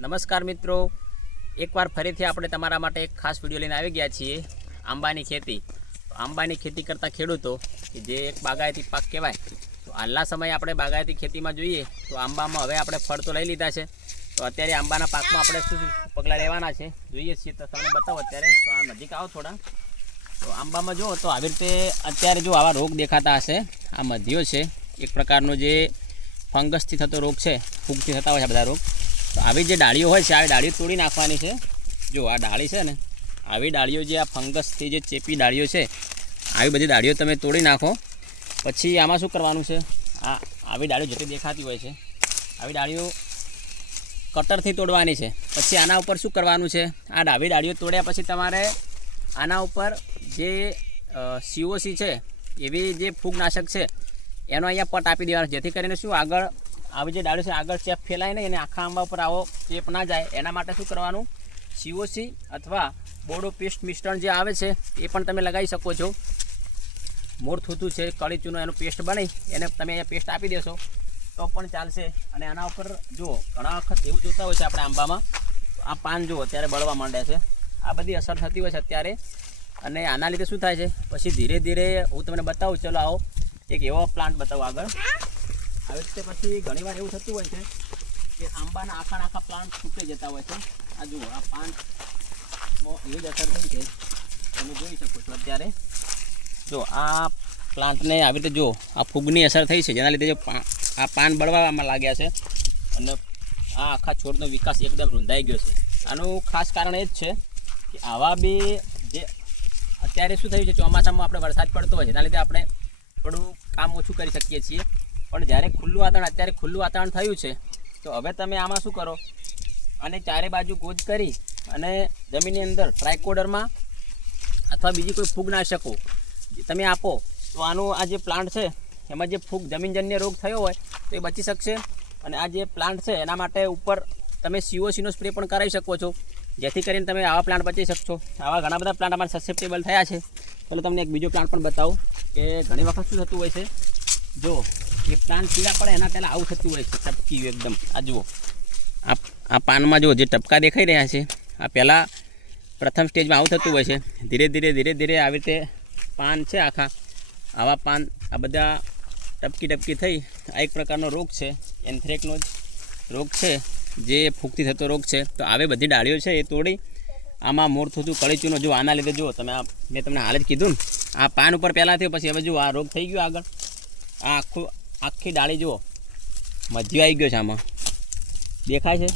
નમસ્કાર મિત્રો, એકવાર ફરીથી આપણે તમારા માટે એક ખાસ વિડીયો લઈને આવી ગયા છીએ આંબાની ખેતી. આંબાની ખેતી કરતા ખેડૂતો કે જે એક બાગાયતી પાક કહેવાય, તો હાલના સમયે આપણે બાગાયતી ખેતીમાં જોઈએ તો આંબામાં હવે આપણે ફળ તો લઈ લીધા છે. તો અત્યારે આંબાના પાકમાં આપણે શું પગલાં લેવાના છે જોઈએ છીએ, તો તમને બતાવો. અત્યારે તો આ નજીક આવો થોડા. તો આંબામાં જુઓ તો આવી રીતે અત્યારે જો આવા રોગ દેખાતા હશે. આ મધ્યો છે, એક પ્રકારનો જે ફંગસથી થતો રોગ છે, ફૂગથી થતા હોય છે બધા રોગ. તો આવી જે ડાળીઓ હોય છે, આવી ડાળીઓ તોડી નાખવાની છે. જો આ ડાળી છે ને, આવી ડાળીઓ જે આ ફંગસથી જે ચેપી ડાળીઓ છે, આવી બધી ડાળીઓ તમે તોડી નાખો. પછી આમાં શું કરવાનું છે, આવી ડાળીઓ જેટલી દેખાતી હોય છે, આવી ડાળીઓ કટરથી તોડવાની છે. પછી આના ઉપર શું કરવાનું છે, આવી ડાળીઓ તોડ્યા પછી તમારે આના ઉપર જે COC છે, એવી જે ફૂગનાશક છે, એનો અહીંયા પટ આપી દેવાનો, જેથી કરીને શું આગળ આવી જે ડાળીઓ છે આગળ ચેપ ફેલાય નહીં અને આખા આંબા ઉપર આવો ચેપ ના જાય. એના માટે શું કરવાનું, COC અથવા બોડો પેસ્ટ મિશ્રણ જે આવે છે એ પણ તમે લગાવી શકો છો. મોર થૂથું છે, કળીચૂનો એનું પેસ્ટ બની એને તમે અહીંયા પેસ્ટ આપી દેશો તો પણ ચાલશે. અને આના ઉપર જુઓ, ઘણા વખત એવું જોતા હોય છે આપણે આંબામાં, આ પાન જુઓ અત્યારે બળવા માંડે છે. આ બધી અસર થતી હોય છે અત્યારે. અને આના લીધે શું થાય છે, પછી ધીરે ધીરે હું તમને બતાવું. ચલો આવો એક એવો પ્લાન્ટ બતાવું આગળ. આવી રીતે પછી ઘણીવાર એવું થતું હોય છે કે આંબાના આખા પ્લાન્ટ સૂકાઈ જતા હોય છે. આ જુઓ, આ પાનમાં એવી જ અસર થઈ છે, તમે જોઈ શકો છો. અત્યારે જો આ પ્લાન્ટને આવી રીતે જો આ ફૂગની અસર થઈ છે, જેના લીધે જો આ પાન બળવામાં લાગ્યા છે અને આ આખા છોડનો વિકાસ એકદમ રૂંધાઈ ગયો છે. આનું ખાસ કારણ એ જ છે કે આવા બે જે અત્યારે શું થયું છે, ચોમાસામાં આપણે વરસાદ પડતો હોય છે, એના લીધે આપણે થોડું કામ ઓછું કરી શકીએ છીએ. પણ જ્યારે ખુલ્લું વાતાવરણ, અત્યારે ખુલ્લું વાતાવરણ થયું છે, તો હવે તમે આમાં શું કરો, અને ચારે બાજુ ગોજ કરી અને જમીનની અંદર ટ્રાયકોડરમાં અથવા બીજી કોઈ ફૂગનાશકો તમે આપો, તો આનું આ જે પ્લાન્ટ છે એમાં જે ફૂગ જમીનજન્ય રોગ થયો હોય તો એ બચી શકશે. અને આ જે પ્લાન્ટ છે એના માટે ઉપર તમે COCનો સ્પ્રે પણ કરાવી શકો છો, જેથી કરીને તમે આવા પ્લાન્ટ બચી શકશો. આવા ઘણા બધા પ્લાન્ટ અમારે સસેપ્ટેબલ થયા છે. ચાલો તમને એક બીજો પ્લાન્ટ પણ બતાવું કે ઘણી વખત શું થતું હોય છે, જો એ પ્લાન્ટ પીળા પડે એના પહેલાં આવું થતું હોય છે, ટપકી એકદમ. આ જુઓ, આ પાનમાં જુઓ જે ટપકા દેખાઈ રહ્યા છે, આ પહેલાં પ્રથમ સ્ટેજમાં આવું થતું હોય છે. ધીરે ધીરે આવી રીતે પાન છે આવા પાન આ બધા ટપકી થઈ આ એક પ્રકારનો રોગ છે, એન્થ્રેકનો જ રોગ છે, જે ફૂગથી થતો રોગ છે. તો આવી બધી ડાળીઓ છે એ તોડી આમાં મોર થૂથું કળીચૂનો જો આના લીધે જુઓ તમે, મેં તમને હાલ જ કીધું ને, આ પાન ઉપર પહેલાં થયો, પછી હવે જુઓ આ રોગ થઈ ગયો આગળ. આ આખી ડાળી જુઓ, મધ્યો આવી ગયો છે, આમાં દેખાય છે.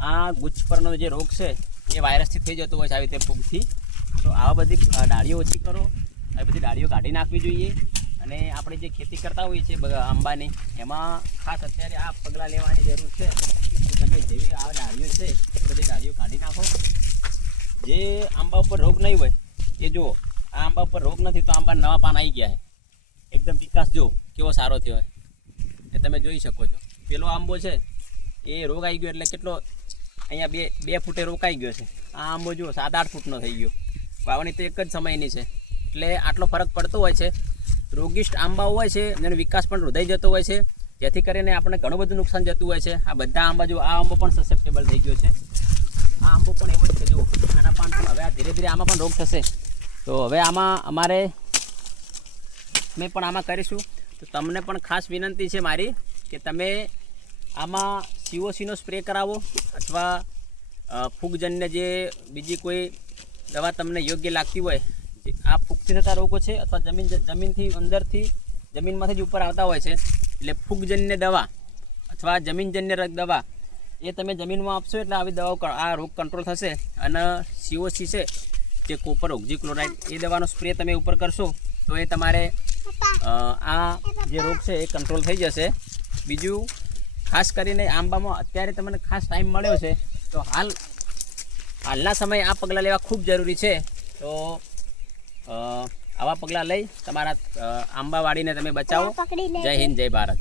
આ ગુચ્છ પરનો જે રોગ છે એ વાયરસથી થઈ જતો હોય છે આવી રીતે ફૂગથી. તો આવા બધી ડાળીઓ ઓછી કરો, આવી બધી ડાળીઓ કાઢી નાખવી જોઈએ. અને આપણે જે ખેતી કરતા હોઈએ છીએ આંબાની, એમાં ખાસ અત્યારે આ પગલાં લેવાની જરૂર છે. તમે જેવી આ ડાળીઓ છે એ બધી ડાળીઓ કાઢી નાખો. જે આંબા ઉપર રોગ નહીં હોય એ જુઓ, આ આંબા ઉપર રોગ નથી તો આંબા નવા પાન આવી ગયા છે, એકદમ વિકાસ જો કેવો સારો થયો હોય એ તમે જોઈ શકો છો. પેલો આંબો છે એ રોગ આવી ગયો એટલે કેટલો અહીંયા બે ફૂટે રોકાઈ ગયો છે. આ આંબો જુઓ 7-8 ફૂટનો થઈ ગયો. વાવણી તો એક જ સમયની છે, એટલે આટલો ફરક પડતો હોય છે. રોગિષ્ટ આંબા હોય છે જેનો વિકાસ પણ રૂધાઈ જતો હોય છે, જેથી કરીને આપણે ઘણું બધું નુકસાન જતું હોય છે. આ બધા આંબા જો, આ આંબો પણ સસેપ્ટેબલ થઈ ગયો છે. આ આંબો પણ એવો જ છે, જુઓ આના પાન પણ હવે ધીરે ધીરે આમાં પણ રોગ થશે. તો હવે આમાં અમે પણ આમાં કરીશું. તો તમને પણ ખાસ વિનંતી છે મારી કે તમે આમાં COCનો સ્પ્રે કરાવો અથવા ફૂગજન્ય જે બીજી કોઈ દવા તમને યોગ્ય લાગતી હોય. જે આ ફૂગથી થતા રોગો છે અથવા જમીનથી અંદરથી જમીનમાંથી જ ઉપર આવતા હોય છે, એટલે ફૂગજન્ય દવા અથવા જમીનજન્ય દવા એ તમે જમીનમાં આપશો એટલે આવી દવાઓ આ રોગ કંટ્રોલ થશે. અને COC છે જે કોપર ઓક્ઝીક્લોરાઇડ એ દવાનો સ્પ્રે તમે ઉપર કરશો તો એ તમારે આ જે રોગ છે એ કંટ્રોલ થઈ જશે. બીજું ખાસ કરીને આંબામાં અત્યારે તમને ખાસ ટાઈમ મળ્યો છે, તો હાલના સમયે આ પગલાં લેવા ખૂબ જરૂરી છે. તો આવા પગલાં લઈ તમારા આંબાવાડીને તમે બચાવો. જય હિન્દ, જય ભારત.